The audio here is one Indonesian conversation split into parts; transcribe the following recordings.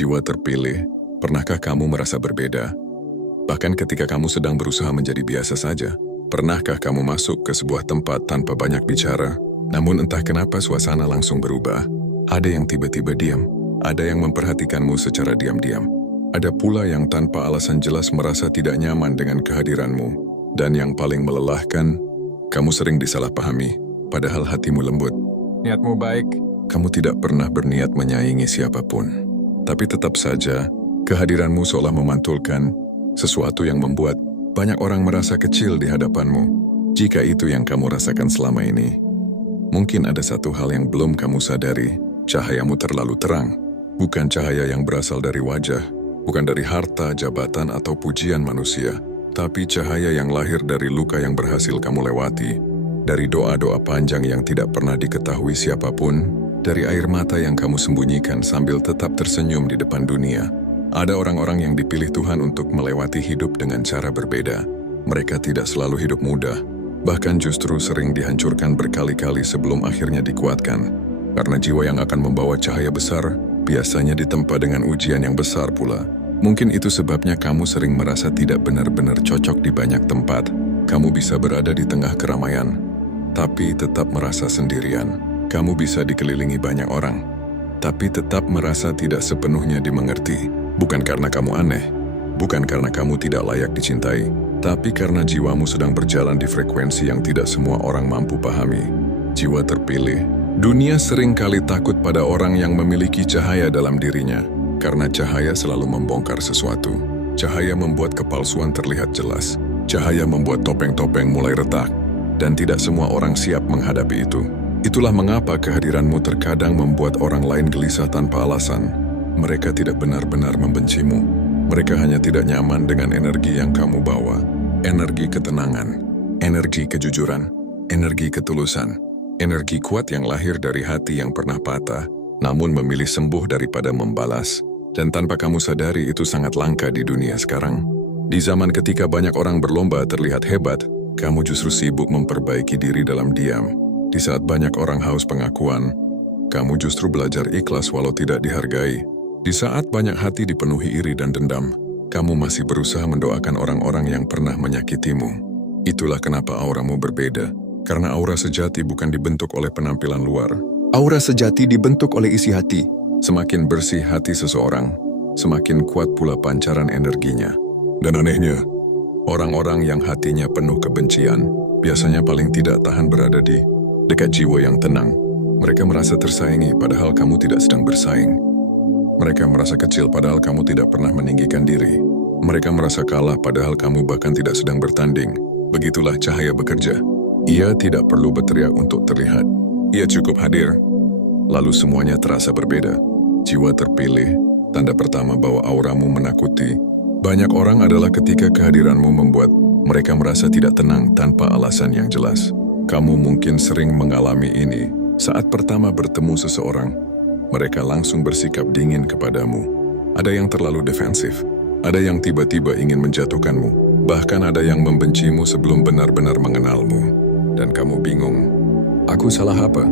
Jiwa terpilih, pernahkah kamu merasa berbeda? Bahkan ketika kamu sedang berusaha menjadi biasa saja, pernahkah kamu masuk ke sebuah tempat tanpa banyak bicara, namun entah kenapa suasana langsung berubah? Ada yang tiba-tiba diam, ada yang memperhatikanmu secara diam-diam. Ada pula yang tanpa alasan jelas merasa tidak nyaman dengan kehadiranmu. Dan yang paling melelahkan, kamu sering disalahpahami, padahal hatimu lembut. Niatmu baik. Kamu tidak pernah berniat menyaingi siapapun. Tapi tetap saja, kehadiranmu seolah memantulkan sesuatu yang membuat banyak orang merasa kecil di hadapanmu. Jika itu yang kamu rasakan selama ini, mungkin ada satu hal yang belum kamu sadari. Cahayamu terlalu terang. Bukan cahaya yang berasal dari wajah, bukan dari harta, jabatan, atau pujian manusia, tapi cahaya yang lahir dari luka yang berhasil kamu lewati, dari doa-doa panjang yang tidak pernah diketahui siapapun, dari air mata yang kamu sembunyikan sambil tetap tersenyum di depan dunia. Ada orang-orang yang dipilih Tuhan untuk melewati hidup dengan cara berbeda. Mereka tidak selalu hidup mudah, bahkan justru sering dihancurkan berkali-kali sebelum akhirnya dikuatkan. Karena jiwa yang akan membawa cahaya besar, biasanya ditempa dengan ujian yang besar pula. Mungkin itu sebabnya kamu sering merasa tidak benar-benar cocok di banyak tempat. Kamu bisa berada di tengah keramaian, tapi tetap merasa sendirian. Kamu bisa dikelilingi banyak orang, tapi tetap merasa tidak sepenuhnya dimengerti. Bukan karena kamu aneh, bukan karena kamu tidak layak dicintai, tapi karena jiwamu sedang berjalan di frekuensi yang tidak semua orang mampu pahami. Jiwa terpilih. Dunia sering kali takut pada orang yang memiliki cahaya dalam dirinya, karena cahaya selalu membongkar sesuatu. Cahaya membuat kepalsuan terlihat jelas. Cahaya membuat topeng-topeng mulai retak, dan tidak semua orang siap menghadapi itu. Itulah mengapa kehadiranmu terkadang membuat orang lain gelisah tanpa alasan. Mereka tidak benar-benar membencimu. Mereka hanya tidak nyaman dengan energi yang kamu bawa. Energi ketenangan, energi kejujuran, energi ketulusan. Energi kuat yang lahir dari hati yang pernah patah, namun memilih sembuh daripada membalas. Dan tanpa kamu sadari itu sangat langka di dunia sekarang. Di zaman ketika banyak orang berlomba terlihat hebat, kamu justru sibuk memperbaiki diri dalam diam. Di saat banyak orang haus pengakuan, kamu justru belajar ikhlas walau tidak dihargai. Di saat banyak hati dipenuhi iri dan dendam, kamu masih berusaha mendoakan orang-orang yang pernah menyakitimu. Itulah kenapa auramu berbeda. Karena aura sejati bukan dibentuk oleh penampilan luar. Aura sejati dibentuk oleh isi hati. Semakin bersih hati seseorang, semakin kuat pula pancaran energinya. Dan anehnya, orang-orang yang hatinya penuh kebencian biasanya paling tidak tahan berada di dekat jiwa yang tenang. Mereka merasa tersaingi padahal kamu tidak sedang bersaing. Mereka merasa kecil padahal kamu tidak pernah meninggikan diri. Mereka merasa kalah padahal kamu bahkan tidak sedang bertanding. Begitulah cahaya bekerja. Ia tidak perlu berteriak untuk terlihat. Ia cukup hadir. Lalu semuanya terasa berbeda. Jiwa terpilih, tanda pertama bahwa auramu menakuti. Banyak orang adalah ketika kehadiranmu membuat mereka merasa tidak tenang tanpa alasan yang jelas. Kamu mungkin sering mengalami ini. Saat pertama bertemu seseorang, mereka langsung bersikap dingin kepadamu. Ada yang terlalu defensif, ada yang tiba-tiba ingin menjatuhkanmu, bahkan ada yang membencimu sebelum benar-benar mengenalmu. Dan kamu bingung, aku salah apa?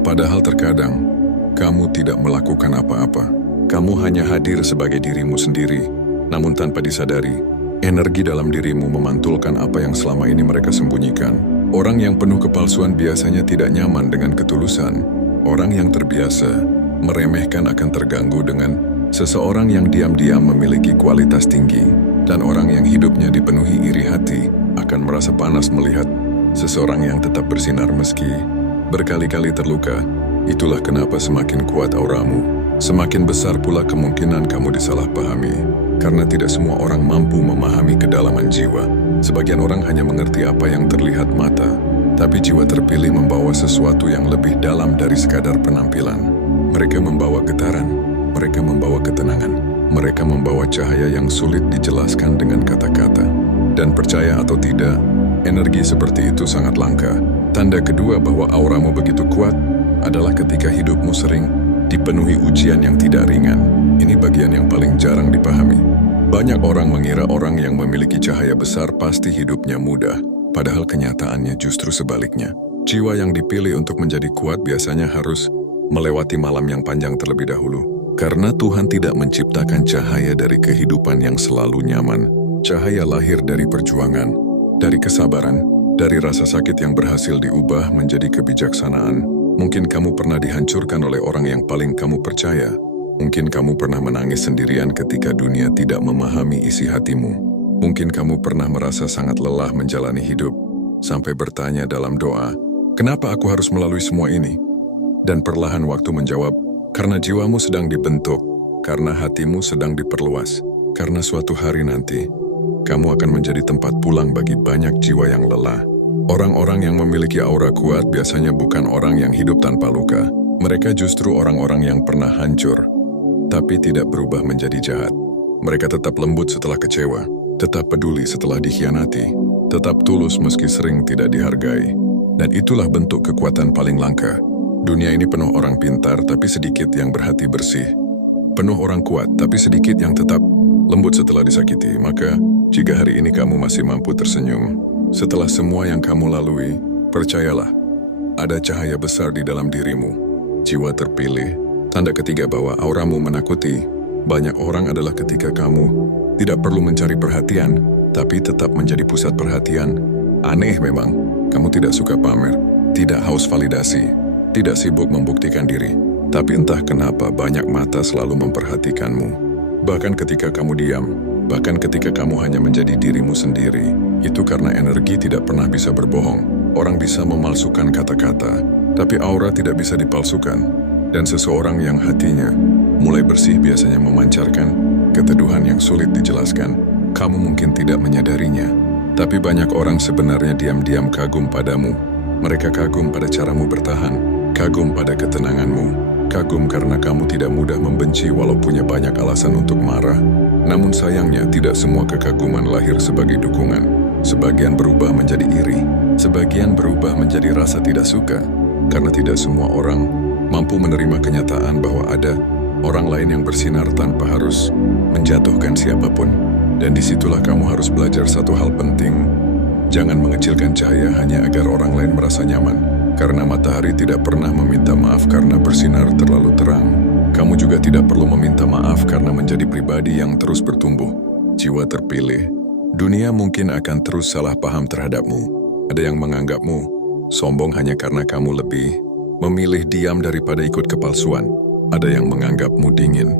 Padahal terkadang, kamu tidak melakukan apa-apa. Kamu hanya hadir sebagai dirimu sendiri, namun tanpa disadari, energi dalam dirimu memantulkan apa yang selama ini mereka sembunyikan. Orang yang penuh kepalsuan biasanya tidak nyaman dengan ketulusan. Orang yang terbiasa meremehkan akan terganggu dengan seseorang yang diam-diam memiliki kualitas tinggi. Dan orang yang hidupnya dipenuhi iri hati akan merasa panas melihat seseorang yang tetap bersinar meski berkali-kali terluka. Itulah kenapa semakin kuat auramu, semakin besar pula kemungkinan kamu disalahpahami. Karena tidak semua orang mampu memahami kedalaman jiwa. Sebagian orang hanya mengerti apa yang terlihat mata, tapi jiwa terpilih membawa sesuatu yang lebih dalam dari sekadar penampilan. Mereka membawa getaran, mereka membawa ketenangan, mereka membawa cahaya yang sulit dijelaskan dengan kata-kata. Dan percaya atau tidak, energi seperti itu sangat langka. Tanda kedua bahwa auramu begitu kuat adalah ketika hidupmu sering dipenuhi ujian yang tidak ringan. Ini bagian yang paling jarang dipahami. Banyak orang mengira orang yang memiliki cahaya besar pasti hidupnya mudah, padahal kenyataannya justru sebaliknya. Jiwa yang dipilih untuk menjadi kuat biasanya harus melewati malam yang panjang terlebih dahulu. Karena Tuhan tidak menciptakan cahaya dari kehidupan yang selalu nyaman. Cahaya lahir dari perjuangan, dari kesabaran, dari rasa sakit yang berhasil diubah menjadi kebijaksanaan. Mungkin kamu pernah dihancurkan oleh orang yang paling kamu percaya. Mungkin kamu pernah menangis sendirian ketika dunia tidak memahami isi hatimu. Mungkin kamu pernah merasa sangat lelah menjalani hidup, sampai bertanya dalam doa, "Kenapa aku harus melalui semua ini?" Dan perlahan waktu menjawab, karena jiwamu sedang dibentuk, karena hatimu sedang diperluas, karena suatu hari nanti, kamu akan menjadi tempat pulang bagi banyak jiwa yang lelah. Orang-orang yang memiliki aura kuat biasanya bukan orang yang hidup tanpa luka. Mereka justru orang-orang yang pernah hancur, tapi tidak berubah menjadi jahat. Mereka tetap lembut setelah kecewa, tetap peduli setelah dikhianati, tetap tulus meski sering tidak dihargai. Dan itulah bentuk kekuatan paling langka. Dunia ini penuh orang pintar tapi sedikit yang berhati bersih. Penuh orang kuat tapi sedikit yang tetap lembut setelah disakiti. Maka, jika hari ini kamu masih mampu tersenyum, setelah semua yang kamu lalui, percayalah, ada cahaya besar di dalam dirimu. Jiwa terpilih, tanda ketiga bahwa auramu menakuti. Banyak orang adalah ketika kamu tidak perlu mencari perhatian, tapi tetap menjadi pusat perhatian. Aneh memang, kamu tidak suka pamer, tidak haus validasi, tidak sibuk membuktikan diri. Tapi entah kenapa banyak mata selalu memperhatikanmu. Bahkan ketika kamu diam, bahkan ketika kamu hanya menjadi dirimu sendiri. Itu karena energi tidak pernah bisa berbohong. Orang bisa memalsukan kata-kata, tapi aura tidak bisa dipalsukan. Dan seseorang yang hatinya mulai bersih biasanya memancarkan keteduhan yang sulit dijelaskan. Kamu mungkin tidak menyadarinya, tapi banyak orang sebenarnya diam-diam kagum padamu. Mereka kagum pada caramu bertahan, kagum pada ketenanganmu, kagum karena kamu tidak mudah membenci walau punya banyak alasan untuk marah. Namun sayangnya tidak semua kekaguman lahir sebagai dukungan. Sebagian berubah menjadi iri, sebagian berubah menjadi rasa tidak suka, karena tidak semua orang mampu menerima kenyataan bahwa ada orang lain yang bersinar tanpa harus menjatuhkan siapapun. Dan disitulah kamu harus belajar satu hal penting. Jangan mengecilkan cahaya hanya agar orang lain merasa nyaman. Karena matahari tidak pernah meminta maaf karena bersinar terlalu terang. Kamu juga tidak perlu meminta maaf karena menjadi pribadi yang terus bertumbuh. Jiwa terpilih. Dunia mungkin akan terus salah paham terhadapmu. Ada yang menganggapmu sombong hanya karena kamu lebih memilih diam daripada ikut kepalsuan. Ada yang menganggapmu dingin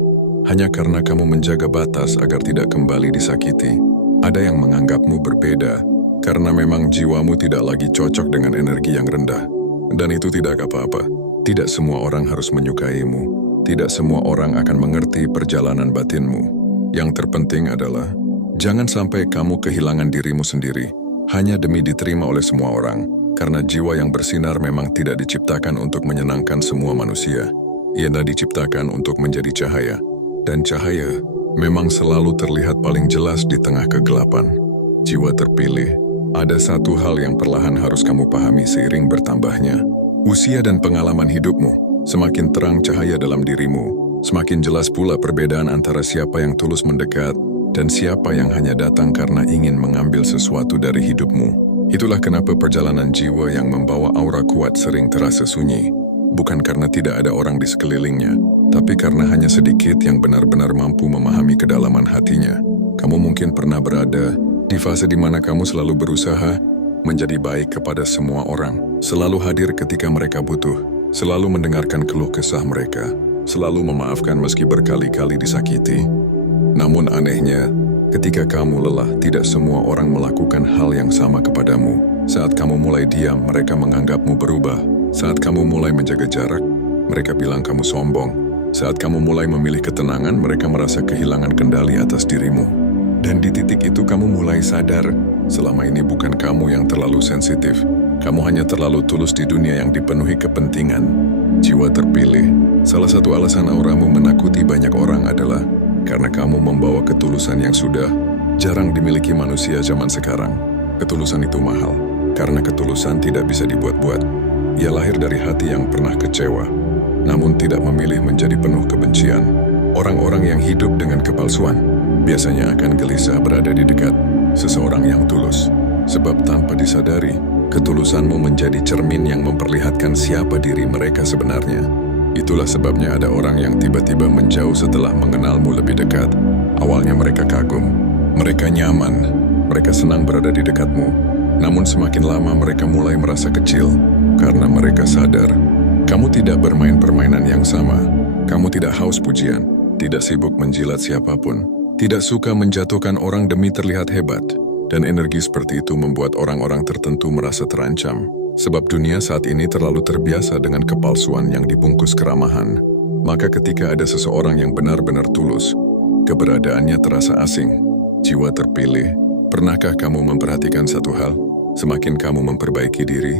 hanya karena kamu menjaga batas agar tidak kembali disakiti. Ada yang menganggapmu berbeda karena memang jiwamu tidak lagi cocok dengan energi yang rendah. Dan itu tidak apa-apa. Tidak semua orang harus menyukaimu. Tidak semua orang akan mengerti perjalanan batinmu. Yang terpenting adalah, jangan sampai kamu kehilangan dirimu sendiri, hanya demi diterima oleh semua orang. Karena jiwa yang bersinar memang tidak diciptakan untuk menyenangkan semua manusia. Ia diciptakan untuk menjadi cahaya. Dan cahaya memang selalu terlihat paling jelas di tengah kegelapan. Jiwa terpilih. Ada satu hal yang perlahan harus kamu pahami seiring bertambahnya usia dan pengalaman hidupmu. Semakin terang cahaya dalam dirimu, semakin jelas pula perbedaan antara siapa yang tulus mendekat dan siapa yang hanya datang karena ingin mengambil sesuatu dari hidupmu. Itulah kenapa perjalanan jiwa yang membawa aura kuat sering terasa sunyi. Bukan karena tidak ada orang di sekelilingnya, tapi karena hanya sedikit yang benar-benar mampu memahami kedalaman hatinya. Kamu mungkin pernah berada di fase di mana kamu selalu berusaha menjadi baik kepada semua orang, selalu hadir ketika mereka butuh, selalu mendengarkan keluh kesah mereka, selalu memaafkan meski berkali-kali disakiti. Namun anehnya, ketika kamu lelah, tidak semua orang melakukan hal yang sama kepadamu. Saat kamu mulai diam, mereka menganggapmu berubah. Saat kamu mulai menjaga jarak, mereka bilang kamu sombong. Saat kamu mulai memilih ketenangan, mereka merasa kehilangan kendali atas dirimu. Dan di titik itu kamu mulai sadar, selama ini bukan kamu yang terlalu sensitif. Kamu hanya terlalu tulus di dunia yang dipenuhi kepentingan. Jiwa terpilih. Salah satu alasan auramu menakuti banyak orang adalah karena kamu membawa ketulusan yang sudah jarang dimiliki manusia zaman sekarang. Ketulusan itu mahal, karena ketulusan tidak bisa dibuat-buat. Ia lahir dari hati yang pernah kecewa, namun tidak memilih menjadi penuh kebencian. Orang-orang yang hidup dengan kepalsuan biasanya akan gelisah berada di dekat seseorang yang tulus. Sebab tanpa disadari, ketulusanmu menjadi cermin yang memperlihatkan siapa diri mereka sebenarnya. Itulah sebabnya ada orang yang tiba-tiba menjauh setelah mengenalmu lebih dekat. Awalnya mereka kagum, mereka nyaman, mereka senang berada di dekatmu. Namun semakin lama mereka mulai merasa kecil karena mereka sadar kamu tidak bermain permainan yang sama. Kamu tidak haus pujian, tidak sibuk menjilat siapapun, tidak suka menjatuhkan orang demi terlihat hebat. Dan energi seperti itu membuat orang-orang tertentu merasa terancam. Sebab dunia saat ini terlalu terbiasa dengan kepalsuan yang dibungkus keramahan. Maka ketika ada seseorang yang benar-benar tulus, keberadaannya terasa asing. Jiwa terpilih, pernahkah kamu memperhatikan satu hal? Semakin kamu memperbaiki diri,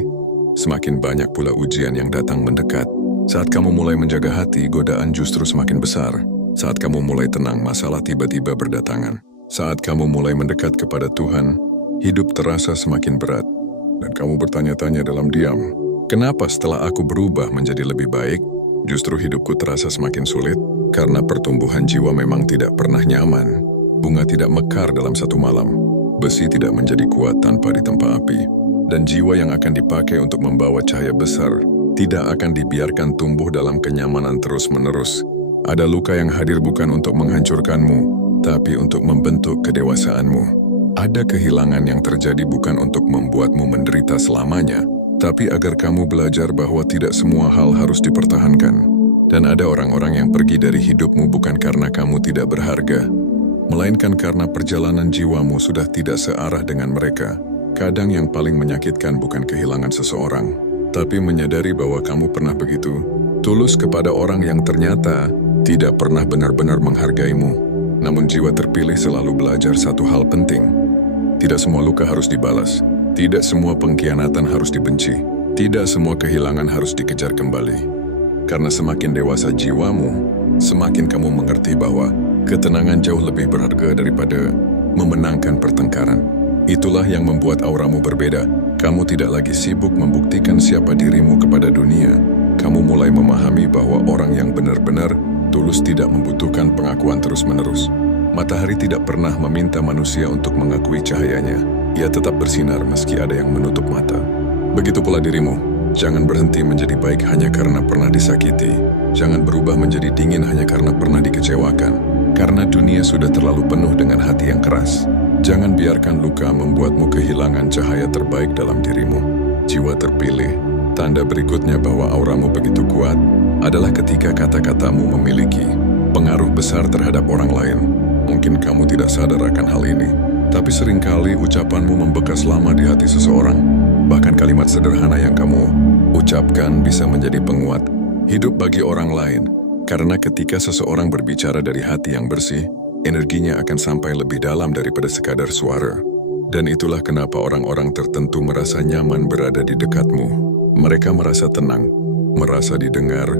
semakin banyak pula ujian yang datang mendekat. Saat kamu mulai menjaga hati, godaan justru semakin besar. Saat kamu mulai tenang, masalah tiba-tiba berdatangan. Saat kamu mulai mendekat kepada Tuhan, hidup terasa semakin berat. Dan kamu bertanya-tanya dalam diam, kenapa setelah aku berubah menjadi lebih baik, justru hidupku terasa semakin sulit? Karena pertumbuhan jiwa memang tidak pernah nyaman. Bunga tidak mekar dalam satu malam. Besi tidak menjadi kuat tanpa ditempa api. Dan jiwa yang akan dipakai untuk membawa cahaya besar tidak akan dibiarkan tumbuh dalam kenyamanan terus-menerus. Ada luka yang hadir bukan untuk menghancurkanmu, tapi untuk membentuk kedewasaanmu. Ada kehilangan yang terjadi bukan untuk membuatmu menderita selamanya, tapi agar kamu belajar bahwa tidak semua hal harus dipertahankan. Dan ada orang-orang yang pergi dari hidupmu bukan karena kamu tidak berharga, melainkan karena perjalanan jiwamu sudah tidak searah dengan mereka. Kadang yang paling menyakitkan bukan kehilangan seseorang, tapi menyadari bahwa kamu pernah begitu tulus kepada orang yang ternyata tidak pernah benar-benar menghargaimu. Namun jiwa terpilih selalu belajar satu hal penting. Tidak semua luka harus dibalas. Tidak semua pengkhianatan harus dibenci. Tidak semua kehilangan harus dikejar kembali. Karena semakin dewasa jiwamu, semakin kamu mengerti bahwa ketenangan jauh lebih berharga daripada memenangkan pertengkaran. Itulah yang membuat auramu berbeda. Kamu tidak lagi sibuk membuktikan siapa dirimu kepada dunia. Kamu mulai memahami bahwa orang yang benar-benar tulus tidak membutuhkan pengakuan terus-menerus. Matahari tidak pernah meminta manusia untuk mengakui cahayanya. Ia tetap bersinar meski ada yang menutup mata. Begitu pula dirimu. Jangan berhenti menjadi baik hanya karena pernah disakiti. Jangan berubah menjadi dingin hanya karena pernah dikecewakan. Karena dunia sudah terlalu penuh dengan hati yang keras. Jangan biarkan luka membuatmu kehilangan cahaya terbaik dalam dirimu. Jiwa terpilih. Tanda berikutnya bahwa auramu begitu kuat adalah ketika kata-katamu memiliki pengaruh besar terhadap orang lain. Mungkin kamu tidak sadar akan hal ini, tapi seringkali ucapanmu membekas lama di hati seseorang. Bahkan kalimat sederhana yang kamu ucapkan bisa menjadi penguat hidup bagi orang lain. Karena ketika seseorang berbicara dari hati yang bersih, energinya akan sampai lebih dalam daripada sekadar suara. Dan itulah kenapa orang-orang tertentu merasa nyaman berada di dekatmu. Mereka merasa tenang, merasa didengar,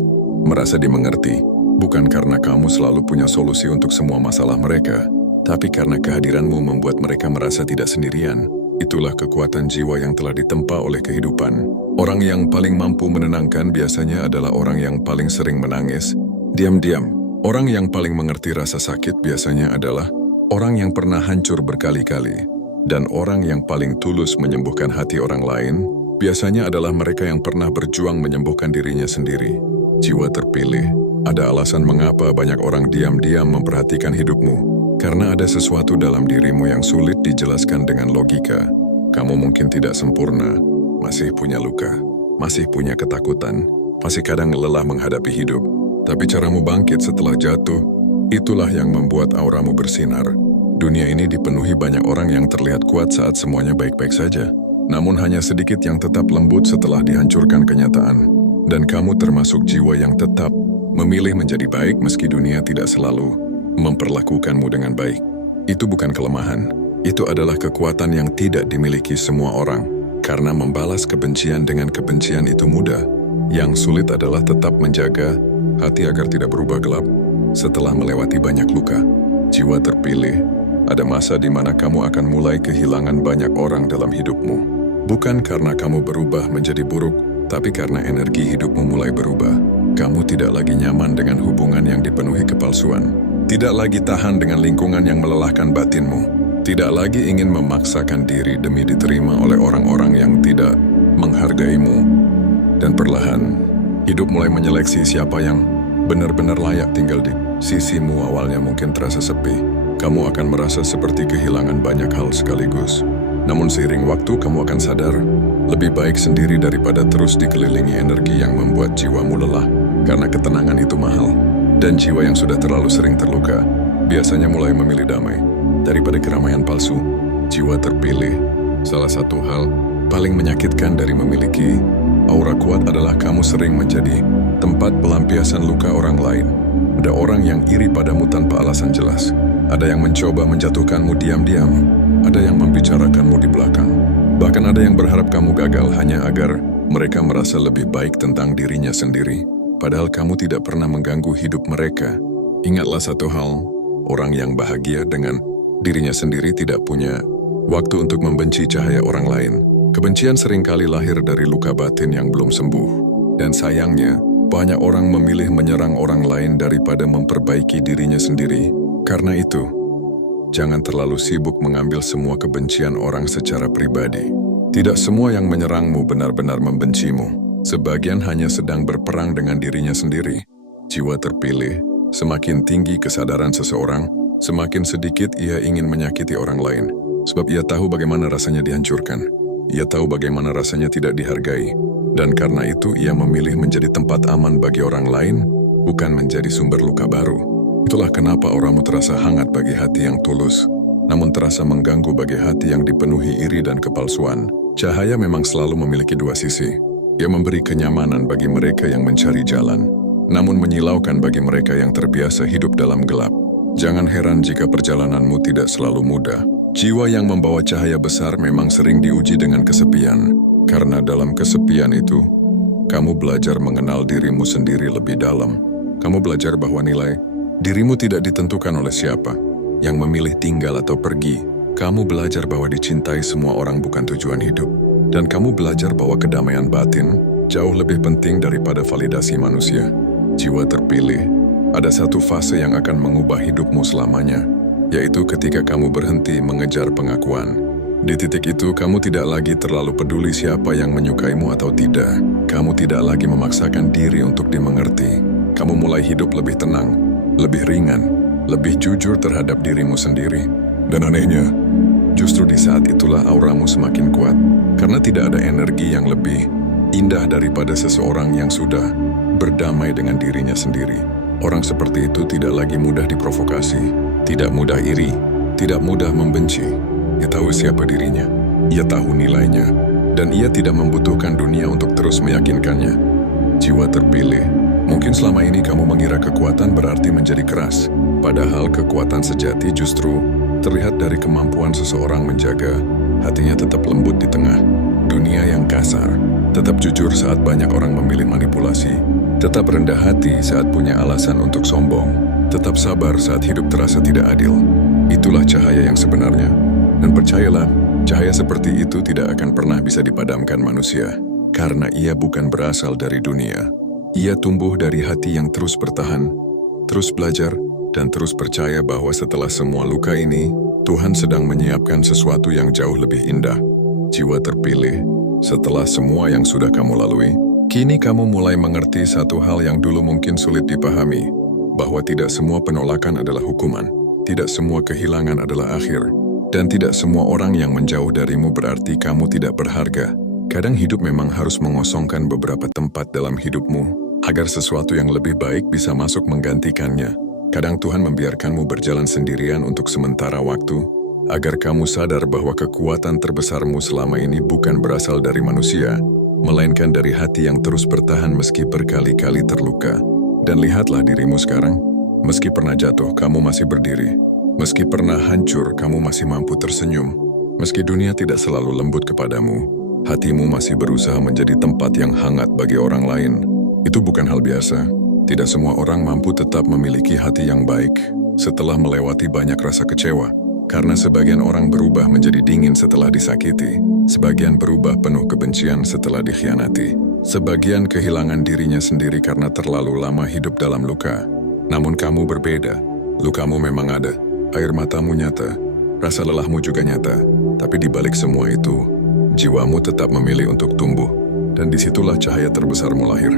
merasa dimengerti, bukan karena kamu selalu punya solusi untuk semua masalah mereka, tapi karena kehadiranmu membuat mereka merasa tidak sendirian. Itulah kekuatan jiwa yang telah ditempa oleh kehidupan. Orang yang paling mampu menenangkan biasanya adalah orang yang paling sering menangis diam-diam. Orang yang paling mengerti rasa sakit biasanya adalah orang yang pernah hancur berkali-kali. Dan orang yang paling tulus menyembuhkan hati orang lain biasanya adalah mereka yang pernah berjuang menyembuhkan dirinya sendiri. Jiwa terpilih. Ada alasan mengapa banyak orang diam-diam memperhatikan hidupmu. Karena ada sesuatu dalam dirimu yang sulit dijelaskan dengan logika. Kamu mungkin tidak sempurna, masih punya luka, masih punya ketakutan, masih kadang lelah menghadapi hidup. Tapi caramu bangkit setelah jatuh, itulah yang membuat auramu bersinar. Dunia ini dipenuhi banyak orang yang terlihat kuat saat semuanya baik-baik saja. Namun hanya sedikit yang tetap lembut setelah dihancurkan kenyataan. Dan kamu termasuk jiwa yang tetap memilih menjadi baik meski dunia tidak selalu memperlakukanmu dengan baik. Itu bukan kelemahan. Itu adalah kekuatan yang tidak dimiliki semua orang. Karena membalas kebencian dengan kebencian itu mudah. Yang sulit adalah tetap menjaga hati agar tidak berubah gelap. Setelah melewati banyak luka, jiwa terpilih, ada masa di mana kamu akan mulai kehilangan banyak orang dalam hidupmu. Bukan karena kamu berubah menjadi buruk, tapi karena energi hidupmu mulai berubah. Kamu tidak lagi nyaman dengan hubungan yang dipenuhi kepalsuan. Tidak lagi tahan dengan lingkungan yang melelahkan batinmu. Tidak lagi ingin memaksakan diri demi diterima oleh orang-orang yang tidak menghargaimu. Dan perlahan, Hidup mulai menyeleksi siapa yang benar-benar layak tinggal di sisimu. Awalnya mungkin terasa sepi. Kamu akan merasa seperti kehilangan banyak hal sekaligus. Namun seiring waktu kamu akan sadar, lebih baik sendiri daripada terus dikelilingi energi yang membuat jiwamu lelah. Karena ketenangan itu mahal. Dan jiwa yang sudah terlalu sering terluka, biasanya mulai memilih damai. Daripada keramaian palsu, jiwa terpilih. Salah satu hal paling menyakitkan dari memiliki aura kuat adalah kamu sering menjadi tempat pelampiasan luka orang lain. Ada orang yang iri padamu tanpa alasan jelas. Ada yang mencoba menjatuhkanmu diam-diam. Ada yang membicarakanmu di belakang. Bahkan ada yang berharap kamu gagal hanya agar mereka merasa lebih baik tentang dirinya sendiri. Padahal kamu tidak pernah mengganggu hidup mereka. Ingatlah satu hal, orang yang bahagia dengan dirinya sendiri tidak punya waktu untuk membenci cahaya orang lain. Kebencian seringkali lahir dari luka batin yang belum sembuh. Dan sayangnya, banyak orang memilih menyerang orang lain daripada memperbaiki dirinya sendiri. Karena itu, jangan terlalu sibuk mengambil semua kebencian orang secara pribadi. Tidak semua yang menyerangmu benar-benar membencimu. Sebagian hanya sedang berperang dengan dirinya sendiri. Jiwa terpilih, semakin tinggi kesadaran seseorang, semakin sedikit ia ingin menyakiti orang lain. Sebab ia tahu bagaimana rasanya dihancurkan. Ia tahu bagaimana rasanya tidak dihargai. Dan karena itu ia memilih menjadi tempat aman bagi orang lain, bukan menjadi sumber luka baru. Itulah kenapa auramu terasa hangat bagi hati yang tulus, namun terasa mengganggu bagi hati yang dipenuhi iri dan kepalsuan. Cahaya memang selalu memiliki dua sisi. Ia memberi kenyamanan bagi mereka yang mencari jalan, namun menyilaukan bagi mereka yang terbiasa hidup dalam gelap. Jangan heran jika perjalananmu tidak selalu mudah. Jiwa yang membawa cahaya besar memang sering diuji dengan kesepian, karena dalam kesepian itu, kamu belajar mengenal dirimu sendiri lebih dalam. Kamu belajar bahwa nilai dirimu tidak ditentukan oleh siapa yang memilih tinggal atau pergi. Kamu belajar bahwa dicintai semua orang bukan tujuan hidup. Dan kamu belajar bahwa kedamaian batin jauh lebih penting daripada validasi manusia. Jiwa terpilih, ada satu fase yang akan mengubah hidupmu selamanya, yaitu ketika kamu berhenti mengejar pengakuan. Di titik itu, kamu tidak lagi terlalu peduli siapa yang menyukaimu atau tidak. Kamu tidak lagi memaksakan diri untuk dimengerti. Kamu mulai hidup lebih tenang, lebih ringan, lebih jujur terhadap dirimu sendiri. Dan anehnya, justru di saat itulah auramu semakin kuat, karena tidak ada energi yang lebih indah daripada seseorang yang sudah berdamai dengan dirinya sendiri. Orang seperti itu tidak lagi mudah diprovokasi, tidak mudah iri, tidak mudah membenci. Ia tahu siapa dirinya, ia tahu nilainya, dan ia tidak membutuhkan dunia untuk terus meyakinkannya. Jiwa terpilih. Mungkin selama ini kamu mengira kekuatan berarti menjadi keras, padahal kekuatan sejati justru terlihat dari kemampuan seseorang menjaga hatinya tetap lembut di tengah dunia yang kasar, tetap jujur saat banyak orang memilih manipulasi, tetap rendah hati saat punya alasan untuk sombong, tetap sabar saat hidup terasa tidak adil. Itulah cahaya yang sebenarnya. Dan percayalah, cahaya seperti itu tidak akan pernah bisa dipadamkan manusia, karena ia bukan berasal dari dunia. Ia tumbuh dari hati yang terus bertahan, terus belajar, dan terus percaya bahwa setelah semua luka ini, Tuhan sedang menyiapkan sesuatu yang jauh lebih indah. Jiwa terpilih, setelah semua yang sudah kamu lalui, kini kamu mulai mengerti satu hal yang dulu mungkin sulit dipahami, bahwa tidak semua penolakan adalah hukuman, tidak semua kehilangan adalah akhir, dan tidak semua orang yang menjauh darimu berarti kamu tidak berharga. Kadang hidup memang harus mengosongkan beberapa tempat dalam hidupmu, agar sesuatu yang lebih baik bisa masuk menggantikannya. Kadang Tuhan membiarkanmu berjalan sendirian untuk sementara waktu, agar kamu sadar bahwa kekuatan terbesarmu selama ini bukan berasal dari manusia, melainkan dari hati yang terus bertahan meski berkali-kali terluka. Dan lihatlah dirimu sekarang, meski pernah jatuh, kamu masih berdiri. Meski pernah hancur, kamu masih mampu tersenyum. Meski dunia tidak selalu lembut kepadamu, hatimu masih berusaha menjadi tempat yang hangat bagi orang lain. Itu bukan hal biasa. Tidak semua orang mampu tetap memiliki hati yang baik setelah melewati banyak rasa kecewa. Karena sebagian orang berubah menjadi dingin setelah disakiti. Sebagian berubah penuh kebencian setelah dikhianati. Sebagian kehilangan dirinya sendiri karena terlalu lama hidup dalam luka. Namun kamu berbeda. Lukamu memang ada. Air matamu nyata. Rasa lelahmu juga nyata. Tapi di balik semua itu, jiwamu tetap memilih untuk tumbuh. Dan disitulah cahaya terbesarmu lahir.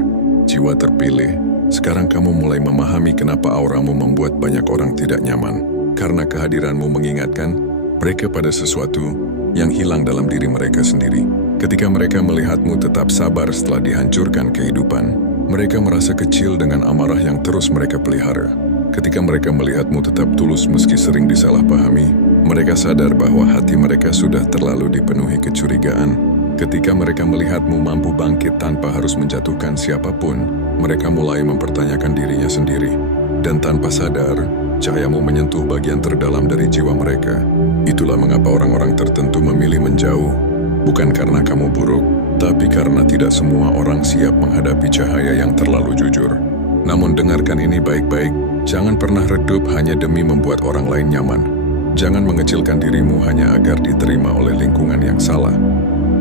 Jiwa terpilih, sekarang kamu mulai memahami kenapa auramu membuat banyak orang tidak nyaman. Karena kehadiranmu mengingatkan mereka pada sesuatu yang hilang dalam diri mereka sendiri. Ketika mereka melihatmu tetap sabar setelah dihancurkan kehidupan, mereka merasa kecil dengan amarah yang terus mereka pelihara. Ketika mereka melihatmu tetap tulus meski sering disalahpahami, mereka sadar bahwa hati mereka sudah terlalu dipenuhi kecurigaan. Ketika mereka melihatmu mampu bangkit tanpa harus menjatuhkan siapapun, mereka mulai mempertanyakan dirinya sendiri. Dan tanpa sadar, cahayamu menyentuh bagian terdalam dari jiwa mereka. Itulah mengapa orang-orang tertentu memilih menjauh, bukan karena kamu buruk, tapi karena tidak semua orang siap menghadapi cahaya yang terlalu jujur. Namun dengarkan ini baik-baik, jangan pernah redup hanya demi membuat orang lain nyaman. Jangan mengecilkan dirimu hanya agar diterima oleh lingkungan yang salah.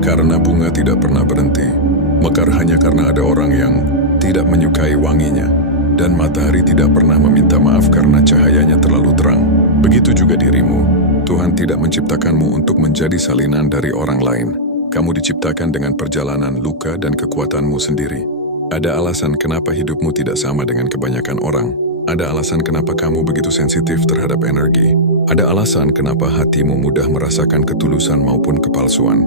Karena bunga tidak pernah berhenti, mekar hanya karena ada orang yang tidak menyukai wanginya. Dan matahari tidak pernah meminta maaf karena cahayanya terlalu terang. Begitu juga dirimu. Tuhan tidak menciptakanmu untuk menjadi salinan dari orang lain. Kamu diciptakan dengan perjalanan luka dan kekuatanmu sendiri. Ada alasan kenapa hidupmu tidak sama dengan kebanyakan orang. Ada alasan kenapa kamu begitu sensitif terhadap energi. Ada alasan kenapa hatimu mudah merasakan ketulusan maupun kepalsuan.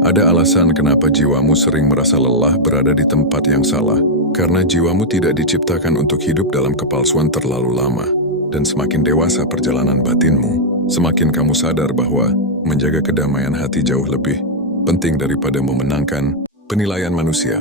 Ada alasan kenapa jiwamu sering merasa lelah berada di tempat yang salah. Karena jiwamu tidak diciptakan untuk hidup dalam kepalsuan terlalu lama. Dan semakin dewasa perjalanan batinmu, semakin kamu sadar bahwa menjaga kedamaian hati jauh lebih penting daripada memenangkan penilaian manusia.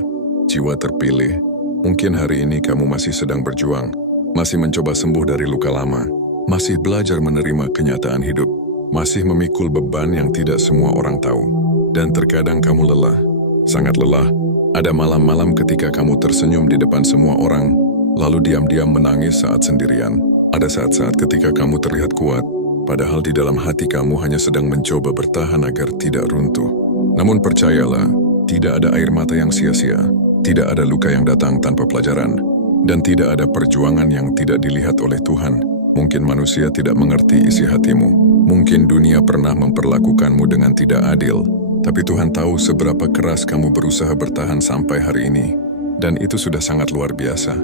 Jiwa terpilih, mungkin hari ini kamu masih sedang berjuang, masih mencoba sembuh dari luka lama, masih belajar menerima kenyataan hidup, masih memikul beban yang tidak semua orang tahu. Dan terkadang kamu lelah, sangat lelah. Ada malam-malam ketika kamu tersenyum di depan semua orang, lalu diam-diam menangis saat sendirian. Ada saat-saat ketika kamu terlihat kuat, padahal di dalam hati kamu hanya sedang mencoba bertahan agar tidak runtuh. Namun percayalah, tidak ada air mata yang sia-sia, tidak ada luka yang datang tanpa pelajaran, dan tidak ada perjuangan yang tidak dilihat oleh Tuhan. Mungkin manusia tidak mengerti isi hatimu, mungkin dunia pernah memperlakukanmu dengan tidak adil, tapi Tuhan tahu seberapa keras kamu berusaha bertahan sampai hari ini. Dan itu sudah sangat luar biasa.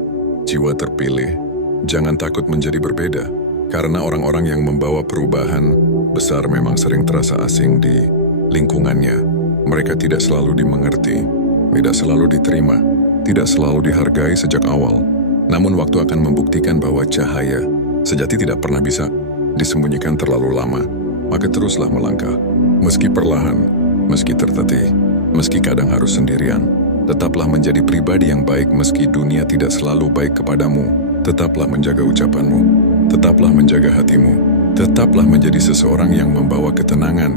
Jiwa terpilih, jangan takut menjadi berbeda. Karena orang-orang yang membawa perubahan besar memang sering terasa asing di lingkungannya. Mereka tidak selalu dimengerti, tidak selalu diterima, tidak selalu dihargai sejak awal. Namun waktu akan membuktikan bahwa cahaya sejati tidak pernah bisa disembunyikan terlalu lama. Maka teruslah melangkah, meski perlahan, meski tertatih, meski kadang harus sendirian. Tetaplah menjadi pribadi yang baik meski dunia tidak selalu baik kepadamu. Tetaplah menjaga ucapanmu, tetaplah menjaga hatimu, tetaplah menjadi seseorang yang membawa ketenangan,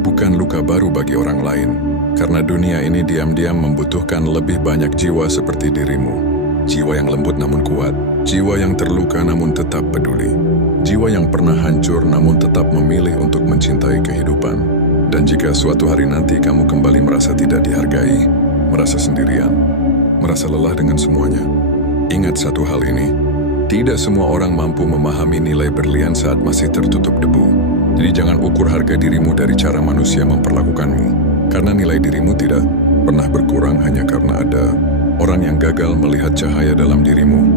bukan luka baru bagi orang lain. Karena dunia ini diam-diam membutuhkan lebih banyak jiwa seperti dirimu. Jiwa yang lembut namun kuat, jiwa yang terluka namun tetap peduli, jiwa yang pernah hancur namun tetap memilih untuk mencintai kehidupan. Dan jika suatu hari nanti kamu kembali merasa tidak dihargai, merasa sendirian, merasa lelah dengan semuanya, ingat satu hal ini, tidak semua orang mampu memahami nilai berlian saat masih tertutup debu. Jadi jangan ukur harga dirimu dari cara manusia memperlakukanmu, karena nilai dirimu tidak pernah berkurang hanya karena ada orang yang gagal melihat cahaya dalam dirimu.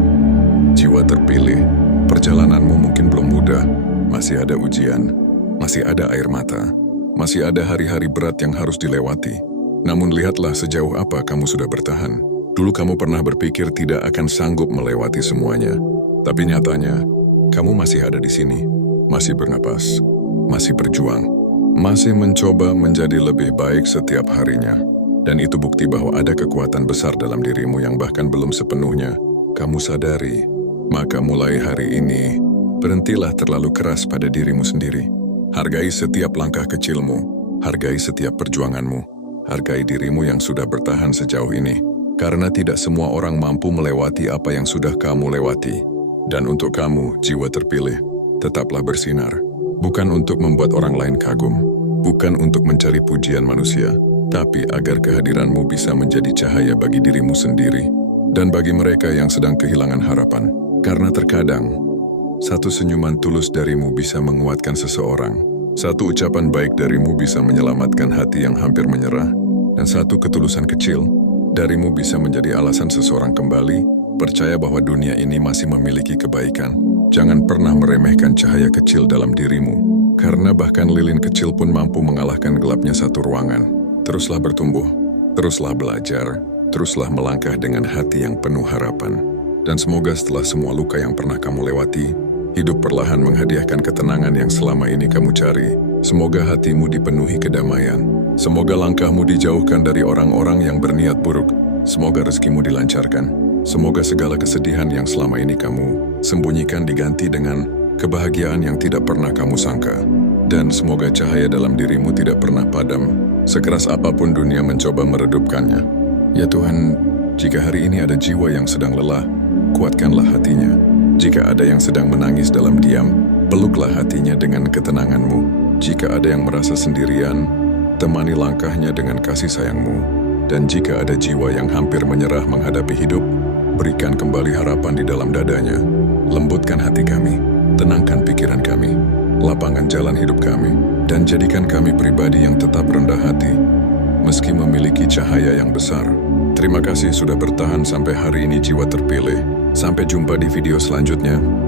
Jiwa terpilih, perjalananmu mungkin belum mudah, masih ada ujian, masih ada air mata, masih ada hari-hari berat yang harus dilewati. Namun lihatlah sejauh apa kamu sudah bertahan. Dulu kamu pernah berpikir tidak akan sanggup melewati semuanya. Tapi nyatanya, kamu masih ada di sini. Masih bernapas, masih berjuang, masih mencoba menjadi lebih baik setiap harinya. Dan itu bukti bahwa ada kekuatan besar dalam dirimu yang bahkan belum sepenuhnya kamu sadari. Maka mulai hari ini, berhentilah terlalu keras pada dirimu sendiri. Hargai setiap langkah kecilmu, hargai setiap perjuanganmu, hargai dirimu yang sudah bertahan sejauh ini. Karena tidak semua orang mampu melewati apa yang sudah kamu lewati. Dan untuk kamu, jiwa terpilih, tetaplah bersinar. Bukan untuk membuat orang lain kagum, bukan untuk mencari pujian manusia, tapi agar kehadiranmu bisa menjadi cahaya bagi dirimu sendiri dan bagi mereka yang sedang kehilangan harapan. Karena terkadang, satu senyuman tulus darimu bisa menguatkan seseorang. Satu ucapan baik darimu bisa menyelamatkan hati yang hampir menyerah. Dan satu ketulusan kecil Darimu bisa menjadi alasan seseorang kembali, percaya bahwa dunia ini masih memiliki kebaikan. Jangan pernah meremehkan cahaya kecil dalam dirimu, karena bahkan lilin kecil pun mampu mengalahkan gelapnya satu ruangan. Teruslah bertumbuh, teruslah belajar, teruslah melangkah dengan hati yang penuh harapan. Dan semoga setelah semua luka yang pernah kamu lewati, hidup perlahan menghadiahkan ketenangan yang selama ini kamu cari. Semoga hatimu dipenuhi kedamaian. Semoga langkahmu dijauhkan dari orang-orang yang berniat buruk. Semoga rezekimu dilancarkan. Semoga segala kesedihan yang selama ini kamu sembunyikan diganti dengan kebahagiaan yang tidak pernah kamu sangka. Dan semoga cahaya dalam dirimu tidak pernah padam, sekeras apapun dunia mencoba meredupkannya. Ya Tuhan, jika hari ini ada jiwa yang sedang lelah, kuatkanlah hatinya. Jika ada yang sedang menangis dalam diam, peluklah hatinya dengan ketenanganmu. Jika ada yang merasa sendirian, temani langkahnya dengan kasih sayangmu. Dan jika ada jiwa yang hampir menyerah menghadapi hidup, berikan kembali harapan di dalam dadanya. Lembutkan hati kami, tenangkan pikiran kami, lapangkan jalan hidup kami, dan jadikan kami pribadi yang tetap rendah hati, meski memiliki cahaya yang besar. Terima kasih sudah bertahan sampai hari ini jiwa terpilih. Sampai jumpa di video selanjutnya.